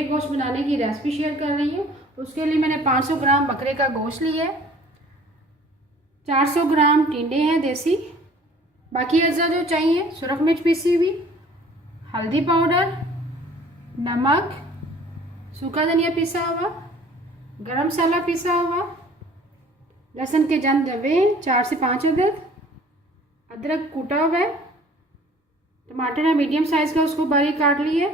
टिंडे गोश्त बनाने की रेसिपी शेयर कर रही हूँ। उसके लिए मैंने 500 ग्राम बकरे का गोश्त लिया है, 400 ग्राम टिंडे हैं देसी, बाकी अज्जा जो चाहिए सुरख मिर्च पीसी हुई, हल्दी पाउडर, नमक, सूखा धनिया पिसा हुआ, गरम मसाला पिसा हुआ, लहसुन के जंद दबे 4 से 5 अदद, अदरक कूटा हुआ है, टमाटर है मीडियम साइज़ का उसको बारीक काट लिए,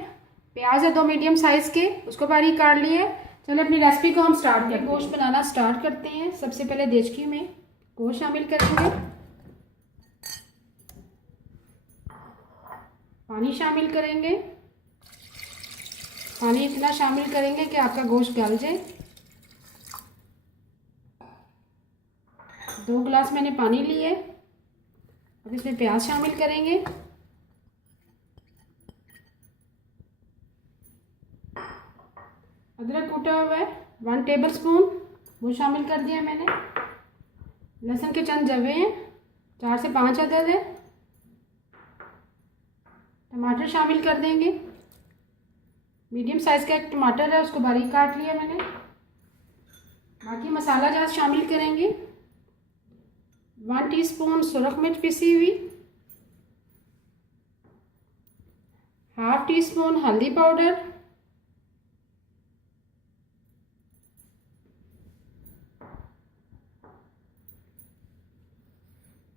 प्याज है 2 मीडियम साइज़ के उसको बारीक काट लिए। चलो अपनी रेसिपी को हम स्टार्ट करते हैं। गोश्त बनाना स्टार्ट करते हैं। सबसे पहले देचकी में गोश्त शामिल करेंगे, पानी शामिल करेंगे, पानी इतना शामिल करेंगे कि आपका गोश्त गल जाए। 2 गिलास मैंने पानी लिए। अब इसमें प्याज शामिल करेंगे, अदरक कूटा हुआ है 1 टेबल स्पून वो शामिल कर दिया मैंने। लहसुन के चंद जवे हैं 4 से 5 अदद है। टमाटर शामिल कर देंगे, मीडियम साइज़ का एक टमाटर है उसको बारीक काट लिया मैंने। बाकी मसाला जात शामिल करेंगे, 1 टीस्पून सुरख मिर्च पिसी हुई, ½ टीस्पून हल्दी पाउडर,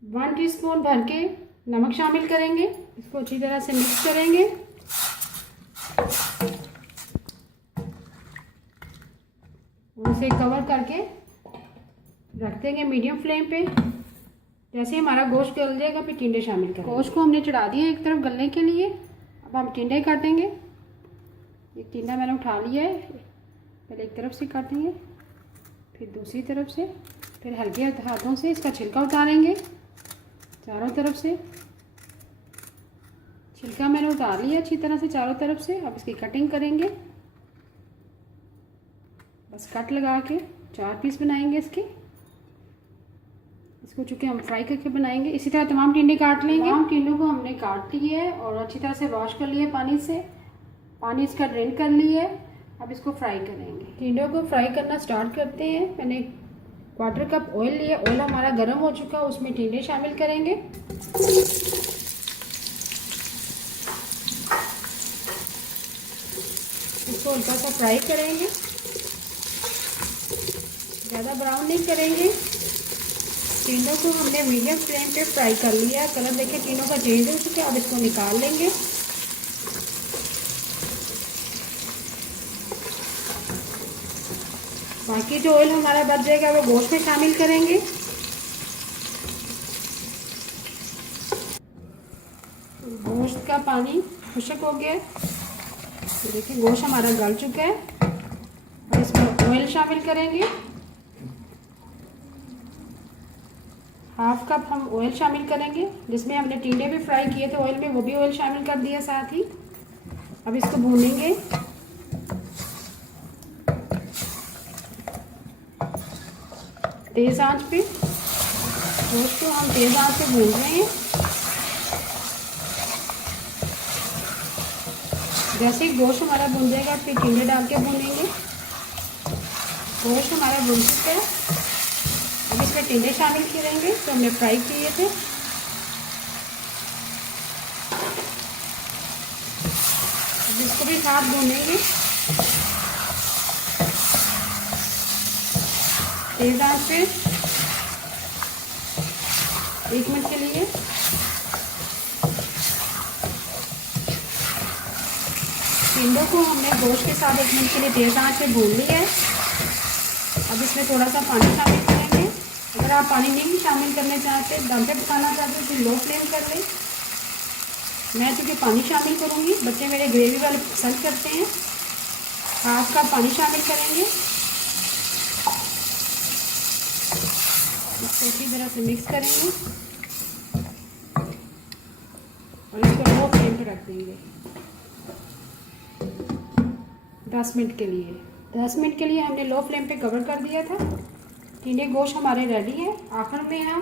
1 टीस्पून भर के नमक शामिल करेंगे। इसको अच्छी तरह से मिक्स करेंगे। और इसे कवर करके रख देंगे मीडियम फ्लेम पे। जैसे हमारा गोश्त गल जाएगा फिर टिंडे शामिल करेंगे। गोश्त को हमने चढ़ा दिया एक तरफ गलने के लिए। अब हम टिंडे काटेंगे। एक टिंडा मैंने उठा लिया है, पहले एक तरफ से काटेंगे फिर दूसरी तरफ से, फिर हल्के हाथों से इसका छिलका उतारेंगे चारों तरफ से। छिलका मैंने उतार लिया अच्छी तरह से चारों तरफ से। अब इसकी कटिंग करेंगे, बस कट लगा के 4 पीस बनाएंगे इसके। इसको चूँकि हम फ्राई करके बनाएंगे। इसी तरह तमाम टिंडे काट लेंगे। तमाम टिंडों को हमने काट लिए है और अच्छी तरह से वॉश कर लिए पानी से। पानी इसका ड्रेन कर लिए। अब इसको फ्राई करेंगे। टिंडों को फ्राई करना स्टार्ट करते हैं। मैंने 1/4 कप ऑयल लिया। ऑयल हमारा गर्म हो चुका, उसमें टिंडे शामिल करेंगे। इसको हल्का सा फ्राई करेंगे, ज़्यादा ब्राउन नहीं करेंगे। टिंडों को हमने मीडियम फ्लेम पे फ्राई कर लिया। कलर देखिए टिंडों का चेंज हो चुका है। अब इसको निकाल लेंगे। बाकी जो ऑयल हमारा बच जाएगा वो गोश्त में शामिल करेंगे। गोश्त का पानी खुश्क हो गया। देखिए गोश्त हमारा गल चुका है। और इसमें ऑयल शामिल करेंगे। ½ कप हम ऑयल शामिल करेंगे, जिसमें हमने टिंडे भी फ्राई किए थे ऑयल में, वो भी ऑयल शामिल कर दिया साथ ही। अब इसको भूनेंगे। तेज़ आंच पे गोश्त को हम तेज़ आंच पे भून रहे हैं। जैसे ही गोश्त हमारा भून जाएगा फिर टिंडे डाल के भूनेंगे। गोश्त हमारा भून चुका है। अब इसमें टिंडे शामिल करेंगे जो हमने फ्राई किए थे। अब इसको भी साथ भूनेंगे तेज़ आंच पे 1 मिनट के लिए। टिंडों को हमने गोश्त के साथ 1 मिनट के लिए तेज़ आंच पे भून लिया है। अब इसमें थोड़ा सा पानी शामिल करेंगे। अगर आप पानी नहीं शामिल करने चाहते, दम पे पकाना चाहते तो लो फ्लेम कर लें। मैं चूँकि पानी शामिल करूँगी, बच्चे मेरे ग्रेवी वाले पसंद करते हैं। ½ कप पानी शामिल करेंगे। इसको अच्छी तरह से मिक्स करेंगे और इसको लो फ्लेम पे रख देंगे 10 मिनट के लिए। 10 मिनट के लिए हमने लो फ्लेम पे कवर कर दिया था। टिंडे गोश्त हमारे रेडी है। आखिर में हम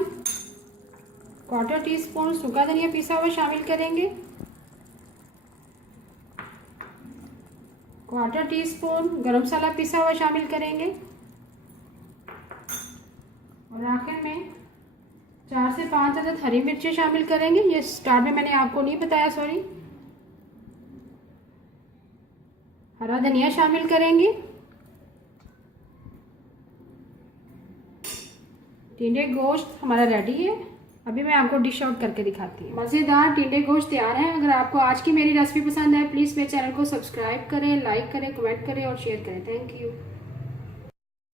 1/4 टीस्पून सूखा धनिया पिसा हुआ शामिल करेंगे। 1/4 टीस्पून गरम मसाला पिसा हुआ शामिल करेंगे और आखिर में 4 से 5 अदद हरी मिर्चें शामिल करेंगे। ये स्टार्ट में मैंने आपको नहीं बताया, सॉरी। हरा धनिया शामिल करेंगे। टिंडे गोश्त हमारा रेडी है। अभी मैं आपको डिश आउट करके दिखाती हूँ। मज़ेदार टिंडे गोश्त तैयार है। अगर आपको आज की मेरी रेसिपी पसंद आए प्लीज़ मेरे चैनल को सब्सक्राइब करें, लाइक करें, कमेंट करें और शेयर करें। Thank you.